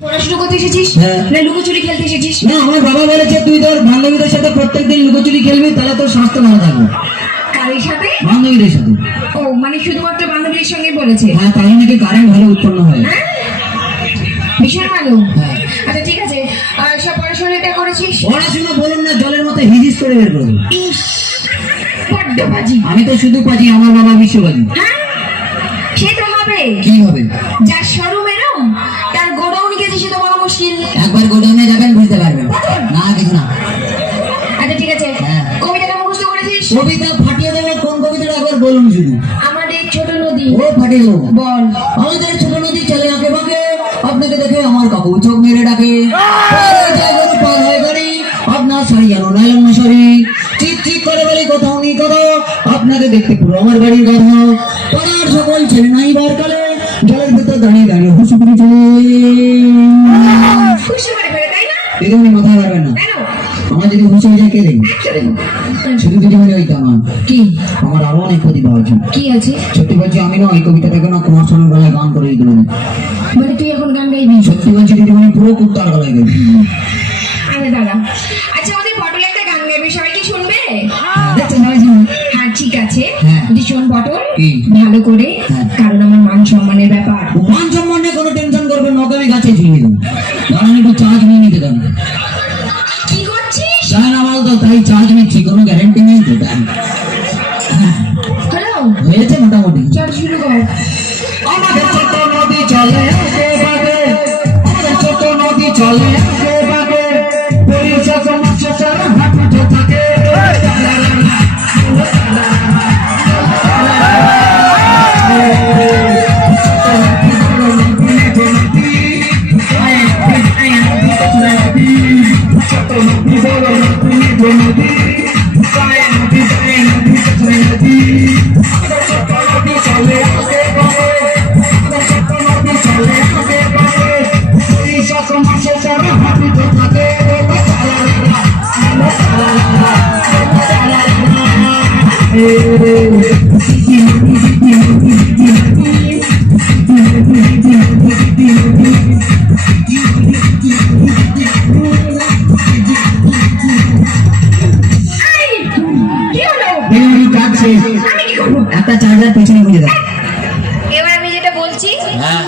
পড়াশোনা করতে এসেছিস না লুকোচুরি খেলতে এসেছিস? না, আমার বাবা বলেছে তুই তোর বান্ধবীদের সাথে প্রত্যেকদিন লুকোচুরি খেলবি, তাহলে তোর স্বাস্থ্য ভালো থাকবে। কারের সাথে? বান্ধবীদের সাথে। ও মানে শুধুমাত্র বান্ধবীদের সঙ্গে বলেছে? হ্যাঁ, তাহলে নাকি কারেন্ট ভালো উৎপন্ন হয়। হ্যাঁ ভীষণ ভালো। হ্যাঁ। আচ্ছা ঠিক আছে, সব পড়াশোনাটা করেছিস? পড়াশোনা বলুন না, জলের মতো হিজিস করে বের করবো। বড্ড বাজি। আমি তো শুধু পাজি, আমার বাবা বিশ্ববাজি। হ্যাঁ সে তো হবে। কি হবে? যার শোরুম এরম তার গোডাউন গেছে সে তো বড় মুশকিল। একবার গোডাউনে যাবেন বুঝতে পারবেন। না কিছু না। আচ্ছা ঠিক আছে, হ্যাঁ। কবিতাটা মুখস্থ করেছিস? কবিতা ফাটিয়ে দেবো, কোন কবিতাটা একবার বলুন শুধু। আমাদের ছোট নদী। ও ফাটিয়ে দেবো। বল। আমাদের ছোট নদী চলে আঁকে বাঁকে, আপনাকে দেখে আমার কাকু চোখ মেরে ডাকে। পার হয় গাড়ি, আপনার শাড়ি যেন নাইলন মশারি। চিক চিক করে বলি কোথাও নেই কথা, আপনাকে দেখতে পুরো আমার বাড়ির গাধা। পাড়ার সকল ছেলে নাই বার কালে, জলের ভেতর দাঁড়িয়ে দাঁড়িয়ে হুসু করে চলে। খুশি করে ফেলে তাই না? এরকমই মাথায় পারবেন না। কেন? আমার যদি হুসু হয়ে যায় কে দেখবে? শুধু কিছু বলে ওইটা আমার কি আমার আরো অনেক প্রতিভা আছে। কি আছে? সত্যি বলছি, আমি না ওই কবিতাটাকে না কুমার শানুর গলায় গান করে দিল। মানে তুই এখন গান গাইবি? সত্যি বলছি দিদিমণি, পুরো কুত্তার গলায় গাইবি। আরে দাদা, আচ্ছা আমাদের পটল একটা গান গাইবে, সবাই কি শুনবে? হ্যাঁ ঠিক আছে। হ্যাঁ। তুই শোন পটল কি? ভালো করে, হ্যাঁ। কারণ আমার মান সম্মানের ব্যাপার। মান সম্মান নিয়ে কোনো টেনশন করবেন না, ওকে আমি গাছে ঝুলিয়ে দেবো। কারণ একটু চার্জ নিয়ে নিতে দেন। কি করছিস? চায় না মাল তো তাই চার্জ নিচ্ছি, কোনো গ্যারেন্টি নেই তো। হ্যালো, হয়েছে মোটামুটি। চল শুরু কর। আমাদের ছোট নদী চলে আগে বাগে, আমাদের ছোট নদী চলে আগে বাগে, পরিচয় সমস্যা ছাড়া হাঁটুতে থাকে। কি হলো? আমি কি করবো? একটা চার্জার পেছনে খুঁজে দাও। এবার আমি যেটা বলছি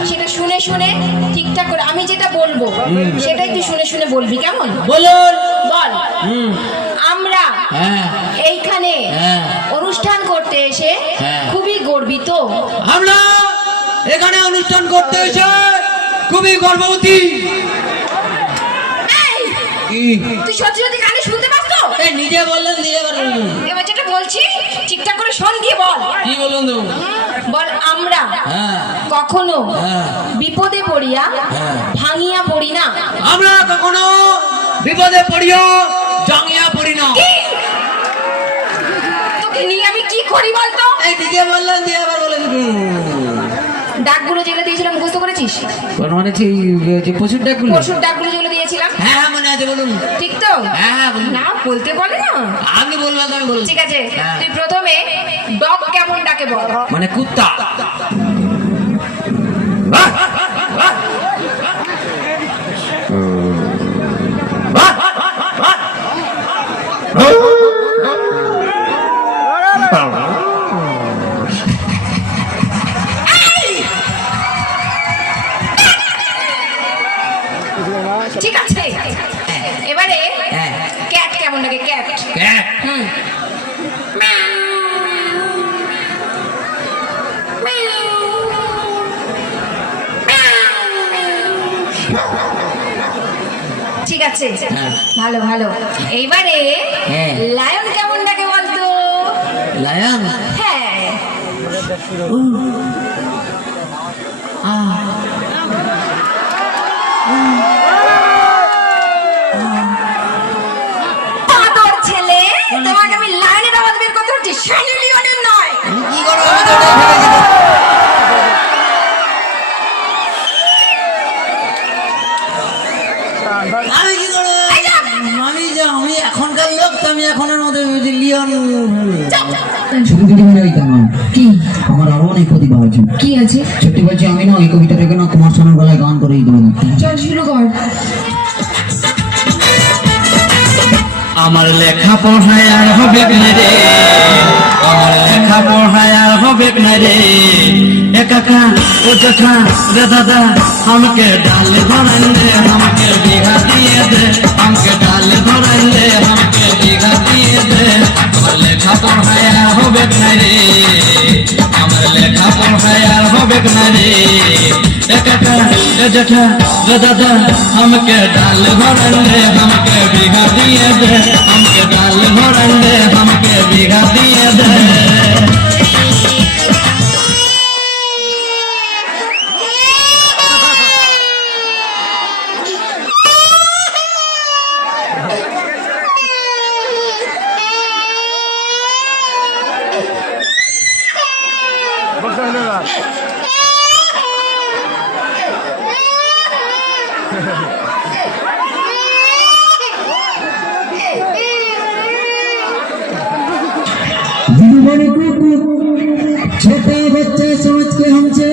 সেটা শুনে শুনে ঠিকঠাক করে, আমি যেটা বলবো সেটাই তুই শুনে শুনে বলবি, কেমন? বলুন। বল। আমরা এইখানে অনুষ্ঠান করতে এসে খুবই গর্বিত। আমরা এখানে অনুষ্ঠান করতে এসে খুবই গর্ভবতী। এই, তুই সত্যি সত্যি গানে শুনতে পাস তো? নিজে বললেন নিজে বললেন। এবার যেটা বলছি ঠিকঠাক করে শোন, দিয়ে বল। কি বলুন তো? বল, আমরা কখনো বিপদে পড়িয়া ভাঙিয়া পড়ি না। আমরা কখনো বিপদে পড়িও জাঙ্গিয়া পড়ি না। তোকে নিয়ে আমি কি করি বলতো? এই নিজে বললেন দিয়ে আবার বলে দিবি। ডাকগুলো যেগুলো দিয়েছিলাম মুখস্থ করেছিস? মানে যে পশুর ডাকগুলো? পশুর ডাকগুলো যেগুলো দিয়েছিলাম? হ্যাঁ মনে আছে, বলুন। ঠিক তো? হ্যাঁ বলুন। না বলতে বলে না। আপনি বলবেন তো আমি বলবো। ঠিক আছে, তুই প্রথমে ডগ কেমন ডাকে বল। মানে কুত্তা। ঠিক আছে, এবারে ক্যাট কেমন ডাকে? ক্যাট। হুম। ঠিক আছে, ভালো ভালো। এইবারে লায়ন কেমন ডাকে বলতো? লায়ন? হ্যাঁ। বাদর ছেলে, তোমাকে আমি লায়নের আওয়াজ বের করতে হচ্ছে, সানি লিওনের নয়। কি করো? আমি তো ওটাই ফেলে দিবো। আমি কি করবো? আমি এখনকার লোক তো, আমি এখনের মধ্যে লিওন। শুধু যদি মনে হইতাম না, কি আমার আরো অনেক প্রতিভা আছে। কি আছে? সত্যি বলছি, আমি না এই কবিতাটাকে না কুমার শানুর গলায় গান করে দিতে পারতাম। চল শুরু কর। আমার লেখা পড়ায় আর হবে না রে, আমার লেখা পড়ায় আর হবে না রে, এ কাকা ও জ্যাঠা রে দাদা, আমাকে ডাল ধরান দে, আমাকে বিঘা দিয়ে দে, আমাকে ডাল ধরান দে, আমাকে বিঘা দিয়ে দে। আমার লেখা পড়ায় আর হবে না রে, আমার লেখা পড়ায় আর হবে না রে, এ কাকা এ জ্যাঠা রে দাদা, আমাকে ডাল ধরান দে, আমাকে বিঘা দিয়ে দে, हमके डाल भरन दे, हमके बिघा दिए दे। छोटा बच्चा सोच के हमसे